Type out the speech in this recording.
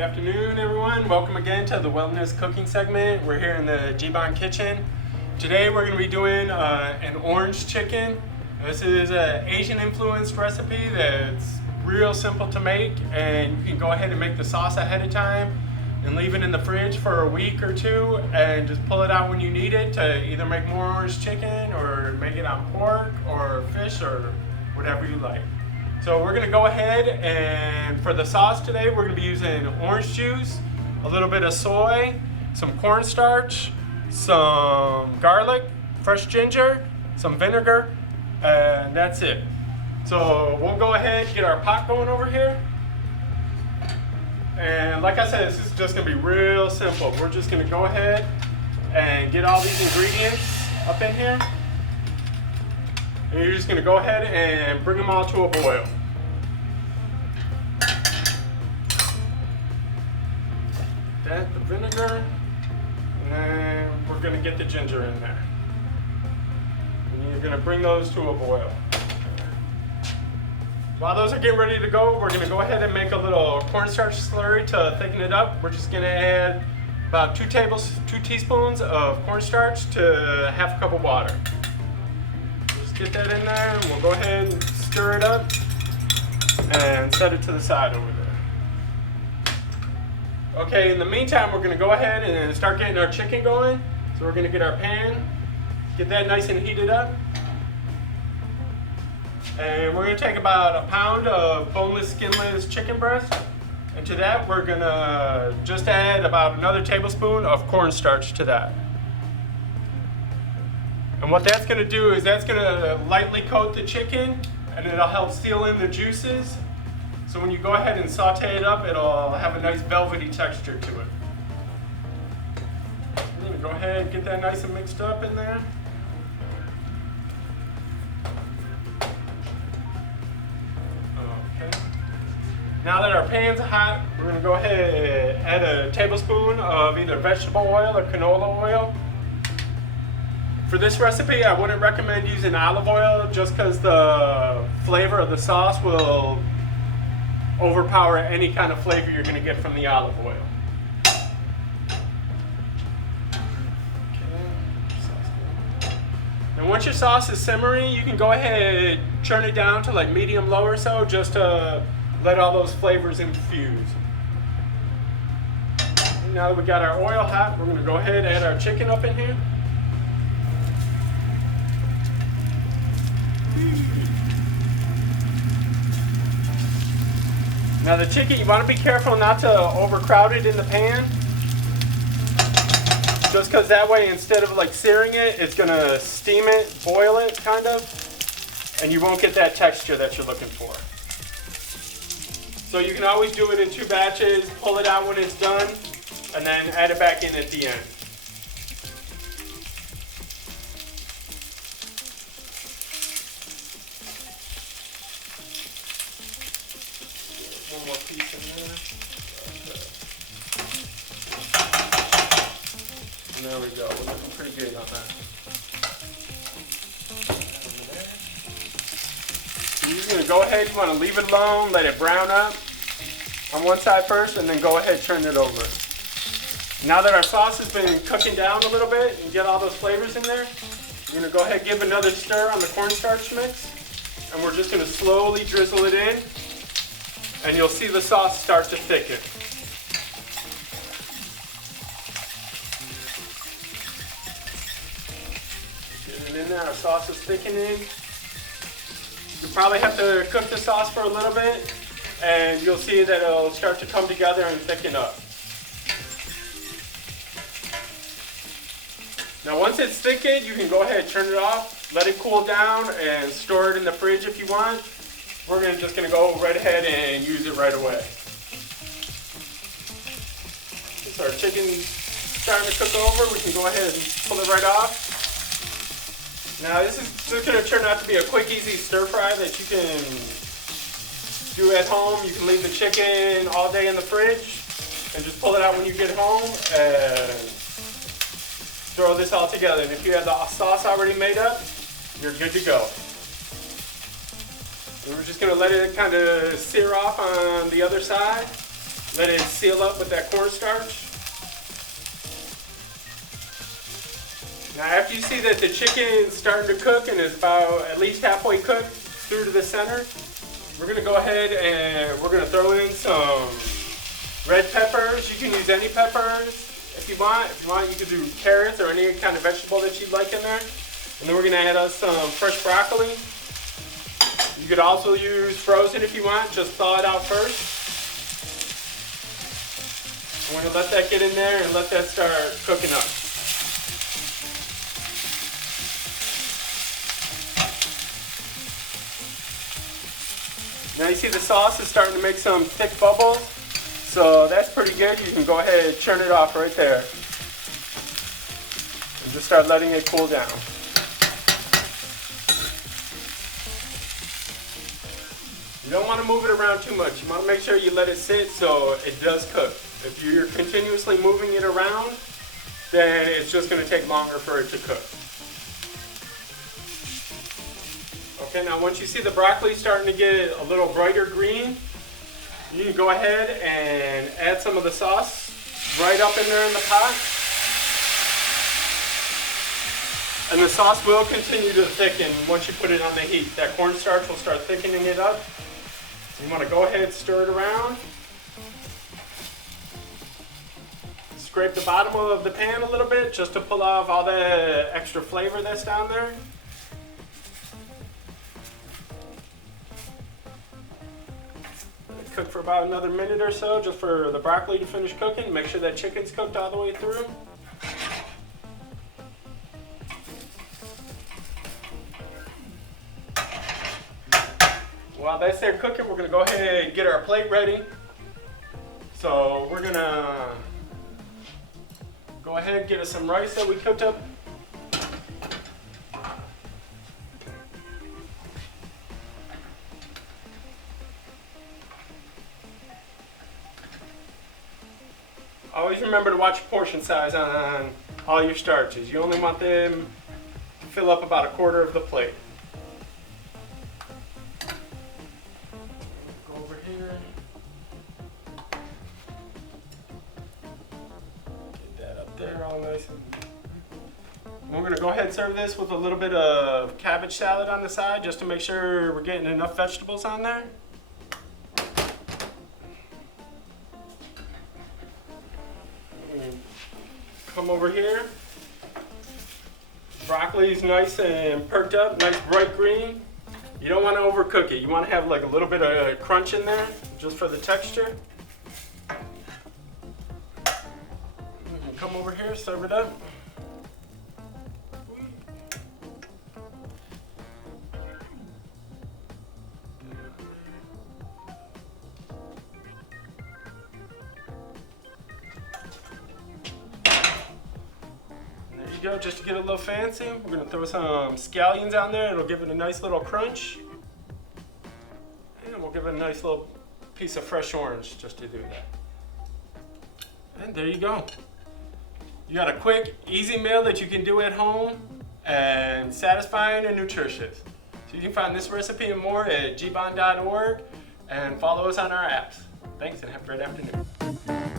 Good afternoon, everyone. Welcome again to the wellness cooking segment. We're here in the G-Bon kitchen. Today we're going to be doing an orange chicken. This is an Asian influenced recipe that's real simple to make, and you can go ahead and make the sauce ahead of time and leave it in the fridge for a week or two and just pull it out when you need it to either make more orange chicken or make it on pork or fish or whatever you like. So we're going to go ahead and for the sauce today we're going to be using orange juice, a little bit of soy, some cornstarch, some garlic, fresh ginger, some vinegar, and that's it. So we'll go ahead and get our pot going over here. And like I said, this is just going to be real simple. We're just going to go ahead and get all these ingredients up in here. And you're just going to go ahead and bring them all to a boil. That, the vinegar, and then we're going to get the ginger in there. And you're going to bring those to a boil. While those are getting ready to go, we're going to go ahead and make a little cornstarch slurry to thicken it up. We're just going to add about 2 teaspoons of cornstarch to half a cup of water. Get that in there, and we'll go ahead and stir it up and set it to the side over there. Okay, in the meantime, we're going to go ahead and start getting our chicken going. So we're going to get our pan, get that nice and heated up. And we're going to take about a pound of boneless, skinless chicken breast. And to that, we're going to just add about another tablespoon of cornstarch to that. And what that's going to do is that's going to lightly coat the chicken, and it'll help seal in the juices. So when you go ahead and saute it up, it'll have a nice velvety texture to it. I'm going to go ahead and get that nice and mixed up in there. Okay. Now that our pan's hot, we're going to go ahead and add a tablespoon of either vegetable oil or canola oil. For this recipe, I wouldn't recommend using olive oil just because the flavor of the sauce will overpower any kind of flavor you're going to get from the olive oil. Okay. And once your sauce is simmering, you can go ahead and churn it down to like medium-low or so just to let all those flavors infuse. And now that we got our oil hot, we're going to go ahead and add our chicken up in here. Now the chicken, you want to be careful not to overcrowd it in the pan. Just because that way, instead of like searing it, it's going to steam it, boil it kind of. And you won't get that texture that you're looking for. So you can always do it in 2 batches, pull it out when it's done, and then add it back in at the end. One more piece in there. And there we go. We're looking pretty good on that. You're just going to go ahead, you want to leave it alone, let it brown up on one side first, and then go ahead and turn it over. Now that our sauce has been cooking down a little bit and get all those flavors in there, you're going to go ahead and give another stir on the cornstarch mix, and we're just going to slowly drizzle it in. And you'll see the sauce start to thicken. Get it in there, our sauce is thickening. You probably have to cook the sauce for a little bit, and you'll see that it'll start to come together and thicken up. Now once it's thickened, you can go ahead and turn it off, let it cool down, and store it in the fridge if you want. We're just going to go right ahead and use it right away. So our chicken's starting to cook over. We can go ahead and pull it right off. Now this is just going to turn out to be a quick, easy stir fry that you can do at home. You can leave the chicken all day in the fridge and just pull it out when you get home and throw this all together. And if you have the sauce already made up, you're good to go. And we're just going to let it kind of sear off on the other side. Let it seal up with that cornstarch. Now after you see that the chicken is starting to cook and is about at least halfway cooked through to the center, we're going to go ahead and we're going to throw in some red peppers. You can use any peppers if you want. If you want, you can do carrots or any kind of vegetable that you'd like in there. And then we're going to add us some fresh broccoli. You could also use frozen if you want. Just thaw it out first. We're going to let that get in there and let that start cooking up. Now you see the sauce is starting to make some thick bubbles, so that's pretty good. You can go ahead and churn it off right there. And just start letting it cool down. You don't want to move it around too much. You want to make sure you let it sit so it does cook. If you're continuously moving it around, then it's just going to take longer for it to cook. Okay, now once you see the broccoli starting to get a little brighter green, you can go ahead and add some of the sauce right up in there in the pot. And the sauce will continue to thicken once you put it on the heat. That cornstarch will start thickening it up. You want to go ahead and stir it around. Scrape the bottom of the pan a little bit just to pull off all the extra flavor that's down there. Cook for about another minute or so just for the broccoli to finish cooking. Make sure that chicken's cooked all the way through. While that's there cooking, we're going to go ahead and get our plate ready. So we're going to go ahead and get us some rice that we cooked up. Always remember to watch your portion size on all your starches. You only want them to fill up about a quarter of the plate. Go over here. Get that up there all nice. And we're going to go ahead and serve this with a little bit of cabbage salad on the side just to make sure we're getting enough vegetables on there. Come over here. Broccoli's nice and perked up, nice bright green. You don't want to overcook it. You want to have like a little bit of crunch in there just for the texture. Come over here, serve it up. Go, just to get a little fancy, we're going to throw some scallions on there. It'll give it a nice little crunch. And we'll give it a nice little piece of fresh orange just to do that. And there you go. You got a quick, easy meal that you can do at home and satisfying and nutritious. So you can find this recipe and more at gbon.org and follow us on our apps. Thanks and have a great afternoon.